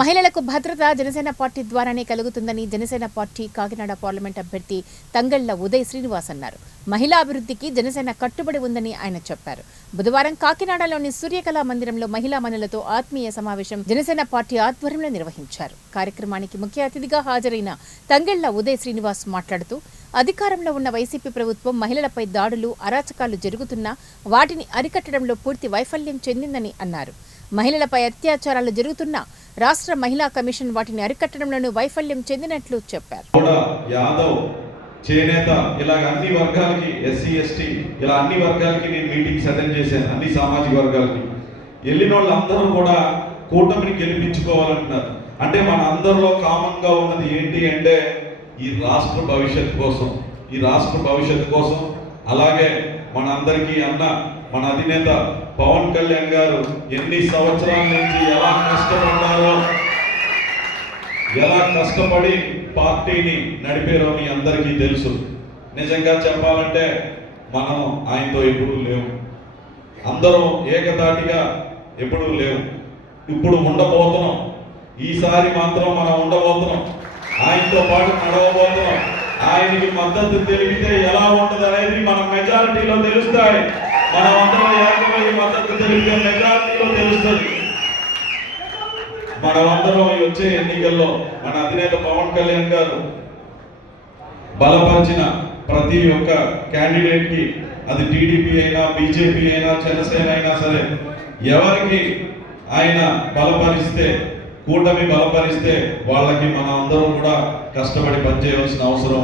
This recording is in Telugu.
మహిళలకు భద్రత జనసేన పార్టీ ద్వారానే కలుగుతుందని జనసేన పార్టీ కాకినాడ పార్లమెంట్ అభ్యర్థి తంగళ్ల ఉదయ్ శ్రీనివాస్ అన్నారు. మహిళా అభివృద్ధికి జనసేన కట్టుబడి ఉందని ఆయన చెప్పారు. బుధవారం కాకినాడలోని సూర్యకళా మందిరంలో మహిళా మనులతో ఆత్మీయ సమావేశం జనసేన పార్టీ ఆధ్వర్యంలో నిర్వహించారు. కార్యక్రమానికి ముఖ్య అతిథిగా హాజరైన తంగళ్ల ఉదయ్ శ్రీనివాస్ మాట్లాడుతూ అధికారంలో ఉన్న వైసీపీ ప్రభుత్వం మహిళలపై దాడులు, అరాచకాలు జరుగుతున్నా వాటిని అరికట్టడంలో పూర్తి వైఫల్యం చెందిందని అన్నారు. మహిళలపై అత్యాచారాలు జరుగుతున్నా రాష్ట్ర మహిళా కమిషన్ వాటిని అరికట్టడంలోనూ వైఫల్యం చెందినట్లు చెప్పారు. యాదవ్, చేనేత ఇలాగ అన్ని వర్గాలకి, ఎస్సీ ఎస్టీ ఇలా అన్ని వర్గాలకి నేను మీటింగ్స్ అటెండ్ చేశాను. అన్ని సామాజిక వర్గాలకి వెళ్ళిన వాళ్ళందరూ కూడా కూటమిని గెలిపించుకోవాలంటున్నారు. అంటే మన అందరిలో కామన్ గా ఉన్నది ఏంటి అంటే ఈ రాష్ట్ర భవిష్యత్తు కోసం అలాగే మన అందరికీ అన్న మన అధినేత పవన్ కళ్యాణ్ గారు ఎన్ని సంవత్సరాల నుంచి ఎలా కష్టపడి పార్టీని నడిపారో మీ అందరికీ తెలుసు. నిజంగా చెప్పాలంటే మనం ఆయనతో ఎప్పుడూ లేవు, అందరం ఏకతాటిగా ఎప్పుడూ లేవు. ఇప్పుడు ఉండబోతున్నాం, ఈసారి మాత్రం మనం ఉండబోతున్నాం, ఆయనతో పాటు నడవబోతున్నాం. ఆయనకి మద్దతు తెలిపితే ఎలా ఉంటుంది అనేది మన మెజారిటీలో తెలుస్తాయి. మనం అందరం ఏకమై మద్దతు తెలిపితే మెజారిటీలో తెలుస్తుంది. మనమందరం వచ్చే ఎన్నికల్లో మన అధినేత పవన్ కళ్యాణ్ గారు బలపరిచిన ప్రతి ఒక్క క్యాండిడేట్ కి, అది టీడీపీ అయినా, బీజేపీ అయినా, జనసేన అయినా సరే, ఎవరికి ఆయన బలపరిస్తే, కూటమి బలపరిస్తే వాళ్ళకి మనం అందరం కూడా కష్టపడి పనిచేయవలసిన అవసరం